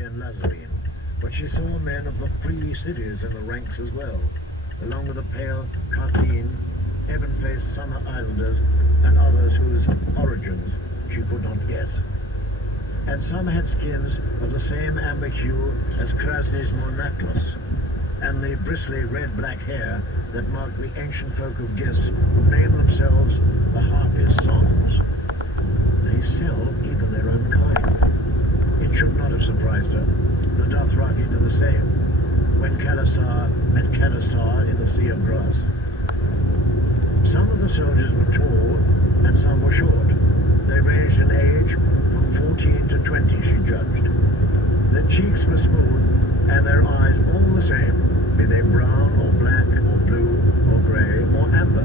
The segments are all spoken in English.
and Lazarine, but she saw men of the free cities in the ranks as well, along with the pale Carthene, ebon-faced summer islanders, and others whose origins she could not guess. And some had skins of the same amber hue as Krasny's Monaclos, and the bristly red-black hair that marked the ancient folk of Gis who named themselves the Harpist Songs. They sell even their own kind. It should not have surprised her. The Dothraki did the same when Khalasar met Khalasar in the Sea of Grass. Some of the soldiers were tall and some were short. They ranged in age from 14 to 20, she judged. Their cheeks were smooth and their eyes all the same, be they brown or black or blue or grey or amber.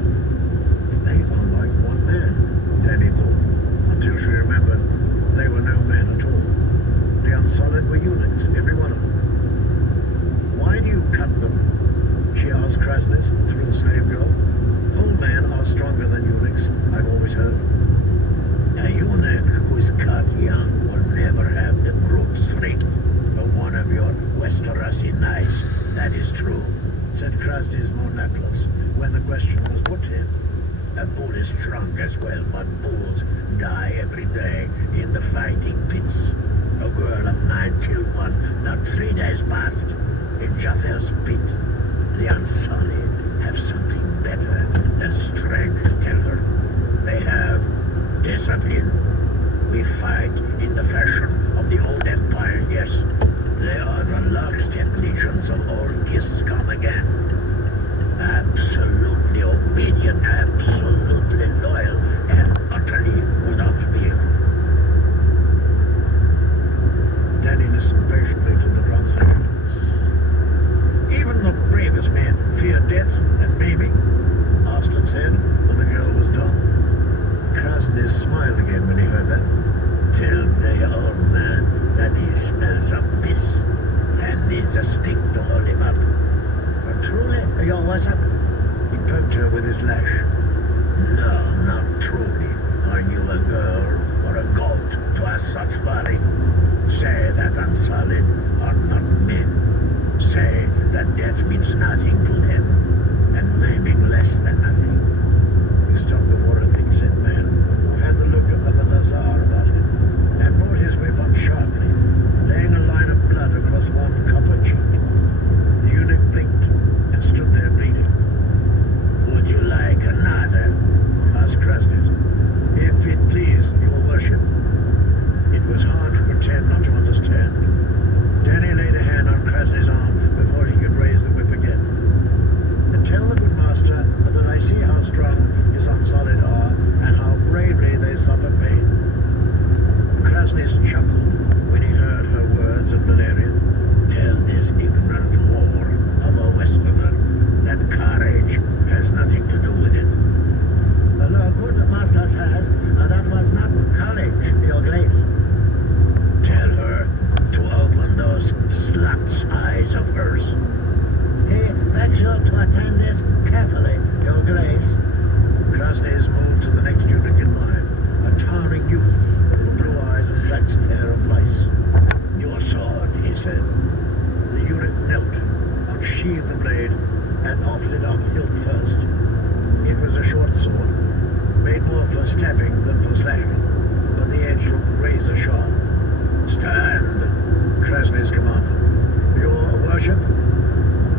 They are like one man, Danny thought, until she remembered they were no men at all. The Unsullied were eunuchs, every one of them. Why do you cut them? She asked Krasnys through the slave girl. Whole men are stronger than eunuchs, I've always heard. A eunuch who is cut young will never have the brute strength of one of your Westerosi knights. That is true, said Krasnys Monaclos when the question was put to him. A bull is strong as well, but bulls die every day in the fighting pits. A girl of 9 killed one not 3 days past in Jathel's pit. The Unsullied have something better than strength, tell her. They have discipline. We fight in the fashion of the old empire, yes. They are the lockstep legions of old Gis come again. Absolutely obedient, absolutely loyal, and utterly without fear. Danny listened patiently to the translation. Even the bravest men fear death and maiming, Austin said when the girl was done. Krasnys smiled again when he heard that. Tell the old man that he smells of piss and needs a stick to hold him up. But truly, your what's up? He poked her with his lash. No, not truly. Are you a girl or a goat to ask such folly? Say that Unsullied are not men. Say that death means nothing to them, and maiming less than nothing. He stopped before a thick-set man who had the look of a Lazar about him, and brought his whip up sharply, laying a line of blood across one copper cheek. The eunuch blinked and stood there bleeding. Would you like another? Asked Krasnys. If it please your worship. It was hard to pretend not to understand. Danny laid a hand on Krasnys' arm before he could raise the whip again. And tell the good master that I see how strong his Unsullied are, and how bravely they suffer pain. Krasnys chuckled when he heard her words of Valerian. Tell this ignorant whore of a Westerner that courage has nothing to do with it. The good master says that was not courage, your grace. Tell her to open those slut's eyes of hers. He begs you to attend this carefully, your grace. Krasnys moved to the next eunuch in line, a towering youth with blue eyes and flaxen hair of lice. Your sword, he said. The eunuch knelt, unsheathed the blade, and offered it up hilt first. It was a short sword, made more for stabbing than for slashing, but the edge looked razor sharp. Stand, Krasnys commanded. Your worship?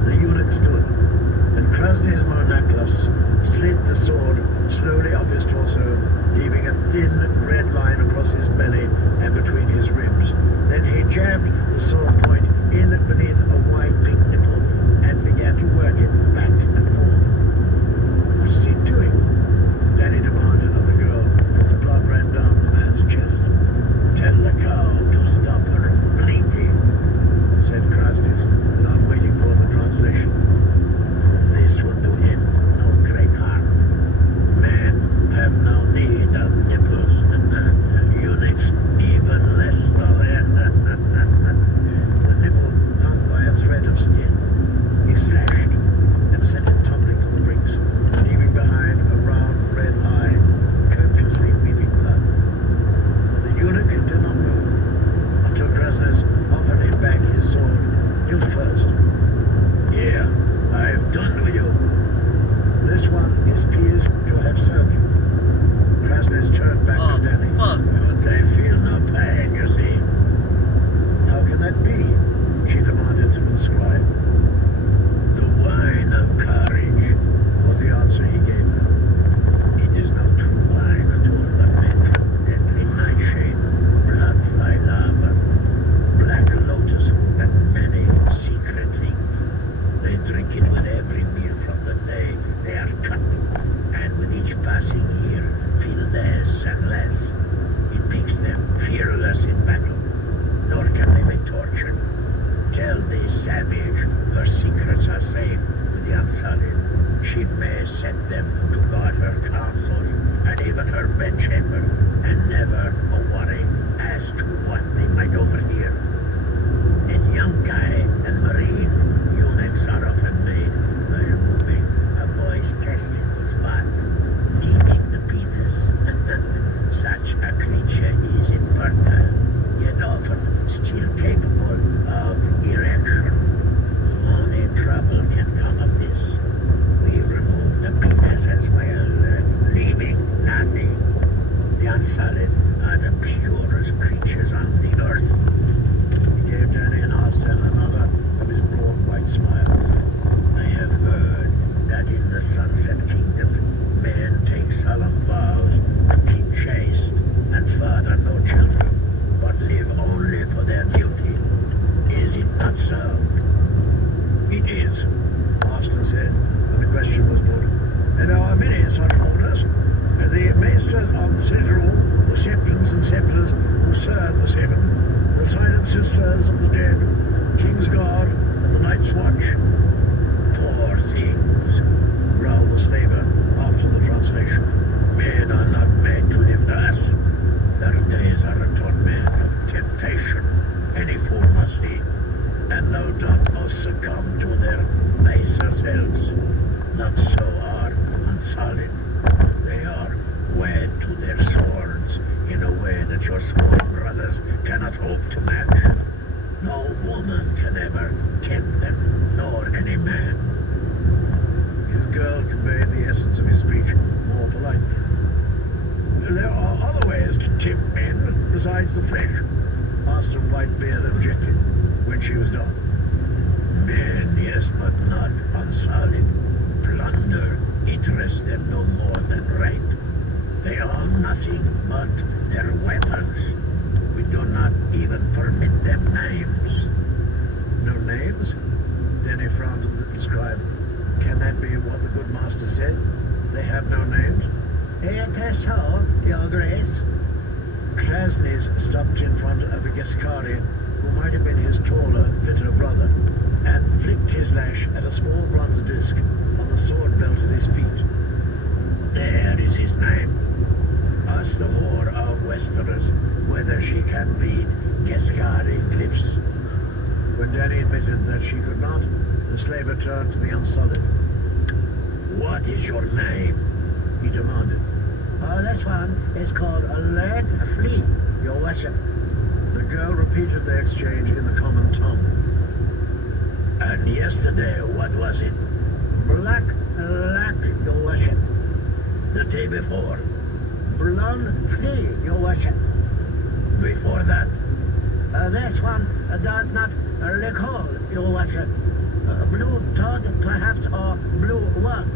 The eunuch stood, and Krasnys Monaclos slid the sword slowly up his torso, leaving a thin red line across his belly and between his ribs. Then he jabbed the sword point in beneath a wide pink nipple and began to work it back and forth. What's he doing? Danny demanded of the girl as the blood ran down the man's chest. Tell the cow to stop her bleating, said Krasnys, without waiting for the translation. This will do him no great harm. Men have no need of nipples, and eunuchs You first. Yeah, I've done with you. This one is pleased to have served you. Krasnez turned back to Danny. They feel no pain, you see. How can that be? She demanded through the scribe. The wine of courage was the answer he gave her. It is no true wine at all, but made from deadly nightshade, blood-fly lava, black lotus root, and many secret things. They drink it with every meal from the day they are cut, and with each passing year feel less and less. It makes them fearless in battle, nor can they be tortured. Tell the savage her secrets are safe with the Unsullied. She may set them to guard her councils and even her bedchamber, and never a worry as to what they might overhear. In Yunkai and Marine, eunuchs are often made by removing a boy's testicles, but leaving the penis. Such a creature is infertile, yet often still capable of erection. Only trouble can come of this. We remove the penis as well, leaving nothing. The Unsullied are the purest creatures on the earth. He gave Danny and Austin another of his broad white smiles. I have heard that in the Sunset Kingdom, men take solemn vows to keep chaste and father no children, but live only for their duty. Is it not so? It is, Austin said, when the question was put. And there are many such orders. The maesters of the Citadel, the Septons and Scepters who serve the Seven, the Silent Sisters of the Dead, King's Guard, and the Night's Watch. Poor things, growled the slaver after the translation. Men are not made to live thus. Their days are a torment of temptation, any fool must see, and no doubt most succumb to their baser selves. Not so are Unsullied. They are wed to their swords in a way that your small brothers cannot hope to match. No woman can ever tempt them, nor any man. His girl conveyed the essence of his speech more politely. There are other ways to tempt men besides the flesh. Austin Whitebeard objected when she was done. Men, yes, but not Unsullied. Plunder interests them no more than rape. They own nothing but their weapons. We do not even permit them names. No names? Danny frowned at the scribe. Can that be what the good master said? They have no names? It is so, Your Grace. Krasnez stopped in front of a Geskari, who might have been his taller, fitter brother, and flicked his lash at a small bronze disc on the sword belt at his feet. There is his name. Ask the whore of Westeros whether she can read Geskari glyphs. When Danny admitted that she could not, the slaver turned to the Unsullied. What is your name? He demanded. Oh, this one is called Let Flee, Your Worship. The girl repeated the exchange in the common tongue. And yesterday, what was it? Black Lack, Your Worship. The day before? Blonde Flee, Your Worship. Before that? This one does not recall, Your Worship. Blue Todd, perhaps, or Blue One.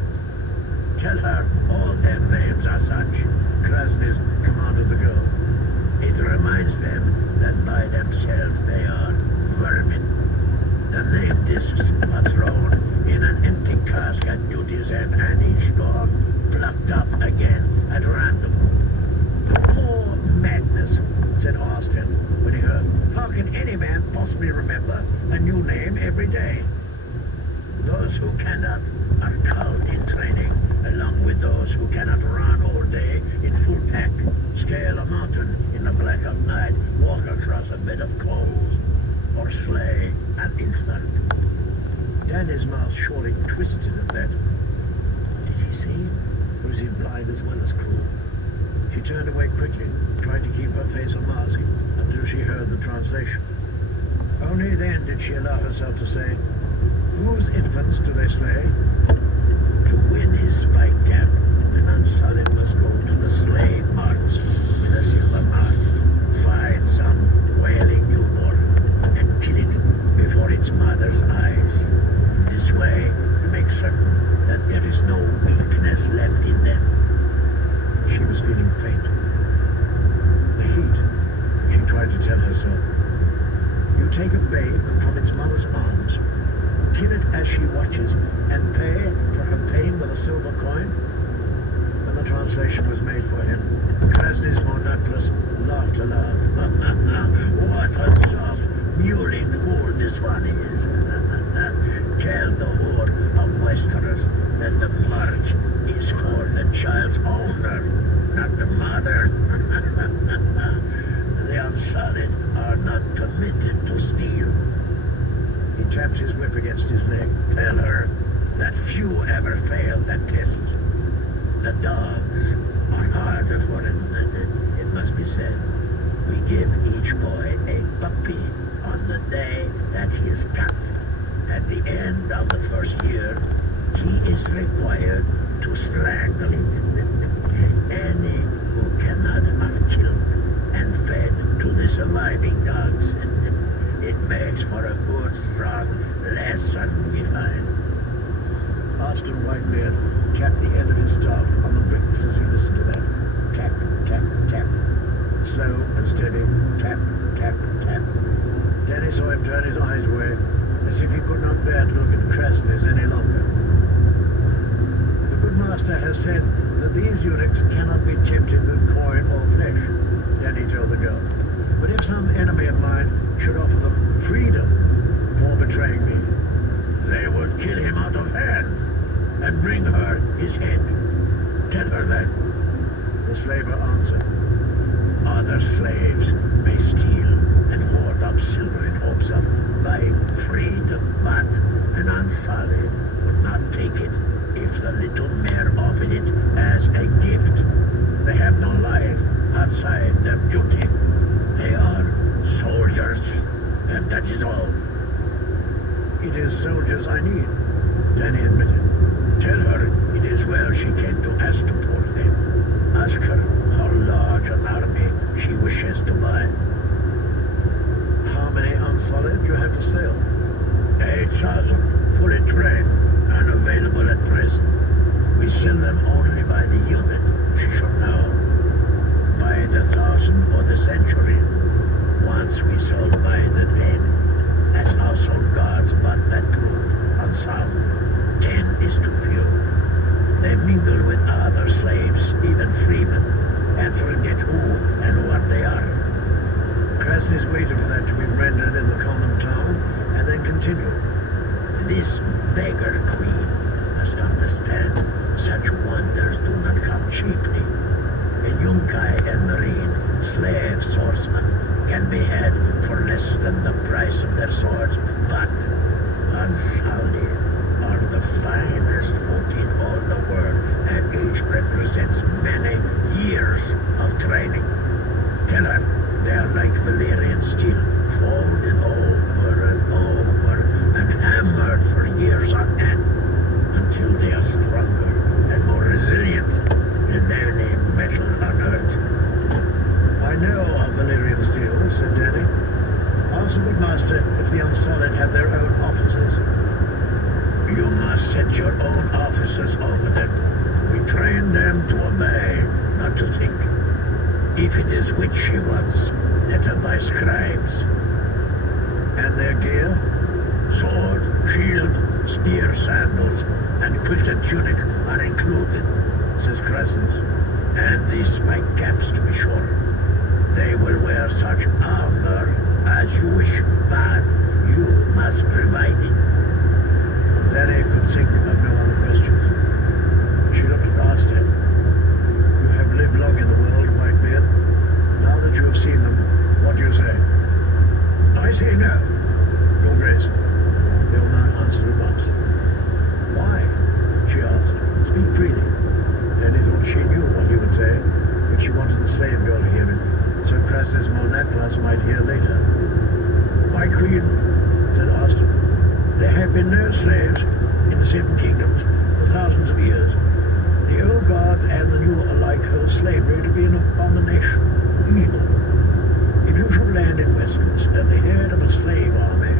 Tell her all their names are such, Krasnez commanded the girl. It reminds them that by themselves they are vermin. The name discs are thrown in an empty cask at duty's end, and each gone, plucked up again at random. More madness, said Austin when he heard. How can any man possibly remember a new name every day? Those who cannot are culled in training, along with those who cannot run all day in full pack, scale a mountain in the black of night, walk across a bed of coals, or slay an infant. Danny's mouth surely twisted at that. Did he see? Or is he blind as well as cruel? She turned away quickly, tried to keep her face a mask until she heard the translation. Only then did she allow herself to say, "Whose infants do they slay?" To win his spike cap, an unsullied must go to the slave marts with a silver mark, find some wailing newborn, and kill it before its mother's eyes. This way, to make certain that there is no weakness left in them. She was feeling faint. The heat, she tried to tell herself. You take a babe from its mother's arms, kill it as she watches, and pay for her pain with a silver coin? When the translation was made for him, Krasny's monoculus laughed aloud. What a soft, mewling fool this one is. Tell the horde of Westeros that the mark is for the child's owner, not the mother. The unsullied are not permitted to steal. He tapped his whip against his leg. Tell her that few ever fail that test. The dogs are harder for it must be said. We give each boy a puppy on the day that he is cut. At the end of the first year, he is required to strangle it. Any who cannot are killed and fed to the surviving dogs. It makes for a good, strong lesson, we find. Austin Whitebeard tapped the end of his staff on the bricks as he listened to that. Tap, tap, tap. Slow and steady. Tap, tap, tap. Danny saw him turn his eyes away, as if he could not bear to look at Krasny's any longer. The good master has said that these eunuchs cannot be tempted with coin or flesh, Danny told the girl. But if some enemy of mine should offer them freedom for betraying me, they would kill him out of hand and bring her his head. Tell her that. The slaver answered. Other slaves may steal and hoard up silver in hopes of buying freedom, but an unsullied would not take it if the little mare offered it as a gift. They have no life outside their duty. They are soldiers, and that is all. It is soldiers I need, Danny admitted. Tell her it is well she came to us to pour them. Ask her how large an army she wishes to buy. How many unsullied you have to sell? 8,000, fully trained and available at present. We sell them only by the unit, she should know. By the 1,000 or the century. Once we sold by the 10, as household gods, but that proved unsound. 10 is too few. They mingle with other slaves, even freemen, and forget who and what they are. Krasny's waited for that to be rendered in the common tongue, and then continued. This beggar queen must understand such wonders do not come cheaply. A Yunkai and Marine slave swordsman can be had for less than the price of their swords, but unsullied are the finest foot in all the world, and each represents many years of training. Tell her they are like Valyrian steel, folded over and over, and hammered for years on end, until they are stronger and more resilient than any metal on earth. I know of Valyrian steel, said Danny. Ask the good master if the unsullied have their own officers. You must set your own officers over them. We train them to obey, not to think. If it is which she wants, let her buy scribes. And their gear? Sword, shield, spear, sandals, and quilted tunic are included, says Krasny. And these spike caps, to be sure. They will wear such armor as you wish, but you must provide it. Danny could think of no other questions. She looked past him. You have lived long in the world, Whitebeard. Now that you have seen them, what do you say? I say no. Your Grace. The old man answered at once. Why? She asked. Speak freely. Danny thought she knew what he would say, but she wanted the slave girl to hear it, so Krasny's Monet class might hear later. My My queen, said Austin, there have been no slaves in the Seven Kingdoms for thousands of years. The old gods and the new alike hold slavery to be an abomination, evil. If you should land in Westeros at the head of a slave army,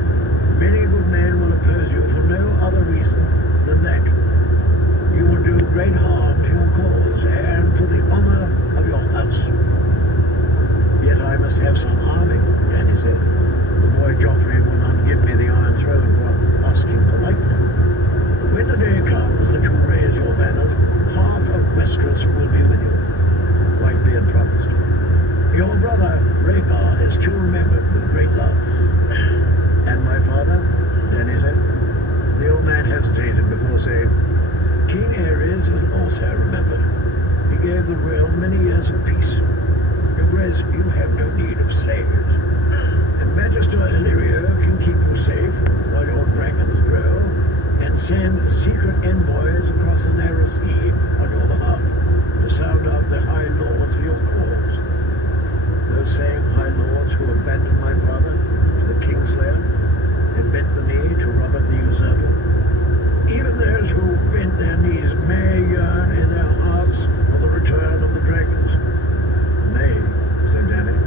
many good men will oppose you for no other reason than that. You will do great harm to your cause and to the honor of your house. Yet I must have some army, Danny said. The boy Joffrey will not give me the Iron Throne for asking politely. When the day comes that you raise your banners, half of Westeros will be with you. Whitebeard promised. Your brother, Rhaegar, is still remembered with great love. And my father, Danny said. The old man hesitated before saying, King Aerys is also remembered. He gave the realm many years of peace. Your Grace, you have no need of slaves. And Magister Illyrio can keep you safe while your dragons grow, and send secret envoys across the narrow sea on your behalf to sound out the High Lords for your cause. Those same High Lords who abandoned my father to the Kingslayer and bent the knee to Robert the Usurper. Even those who bent their knees may yearn in their hearts for the return of the dragons. May, said Danny.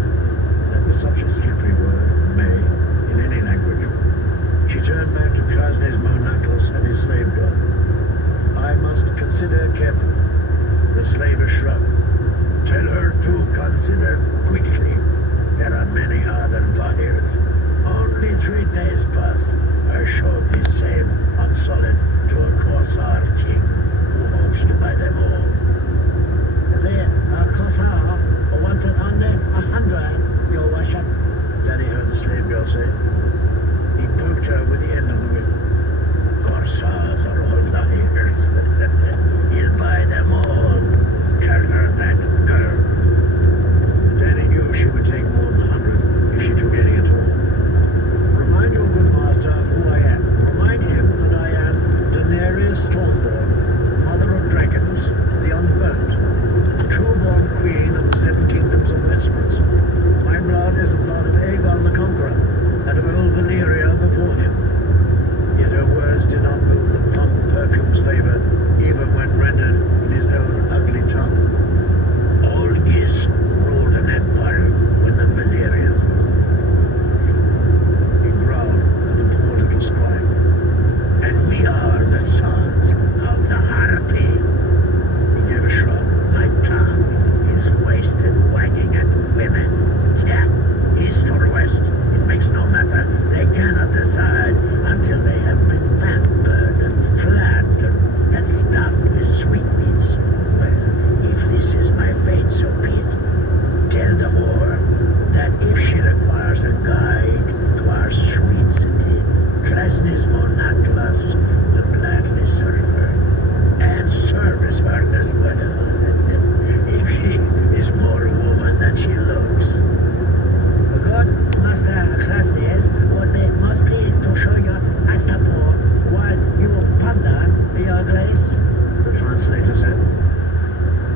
That was such a slippery word, may, in any language. She turned back to Krasny's monocles and his slave girl. I must consider carefully. The slaver shrugged. Tell her to consider quickly. There are many other fires. Only 3 days past, I showed the same unsolid to a Corsar king who hopes to buy them all. The Corsar wanted only 100, your worship, Danny heard the slave girl say. He poked her with the end of the whip. Corsars are all liars. He'll buy them all. Tell her that, girl. Danny knew she would take more than 100 if she took any at all. Remind your good master of who I am. Remind him that I am Daenerys Stormborn, mother of dragons, the unburnt, the true-born queen of the 7 kingdoms of Westeros. My blood is the blood of Aegon the Conqueror, and of old Valyria before him. Yet her words did not move the plump, perfumed slaver, even when rendered in his own ugly tongue. Old Gis ruled an empire when the Valyrians were. He growled at the poor little scribe. And we are the sons of the Harpy. He gave a shrug. My tongue is wasted wagging at women. Yeah, east or west, it makes no matter. They cannot decide until they have been pampered and flattered and stuffed with sweetmeats. Well, if this is my fate, so be it. Tell the whore that if she requires a guide to our sweet city, Krasny's Monaclas will gladly serve her, and service her as well, if she is more a woman than she looks. The good Master Krasny's would be most pleased to show you Astapor while you ponder, your grace, the translator said.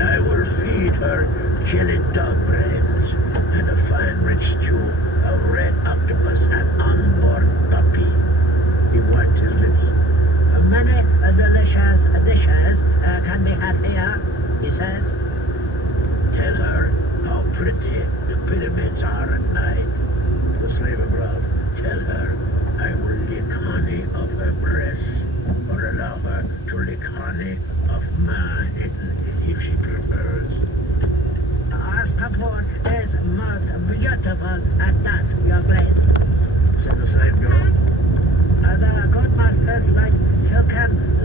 I will feed her chili dog brains and a fine rich stew of red octopus and unborn puppy. He wiped his lips. Many delicious dishes can be had here, he says. Tell her how pretty the pyramids are at night. The slaver growled. Tell her I will lick honey of her breast, or allow her to lick honey of mine, if she prefers. Astapor is most beautiful at dusk, your grace, said the slave girl. The good masters like silken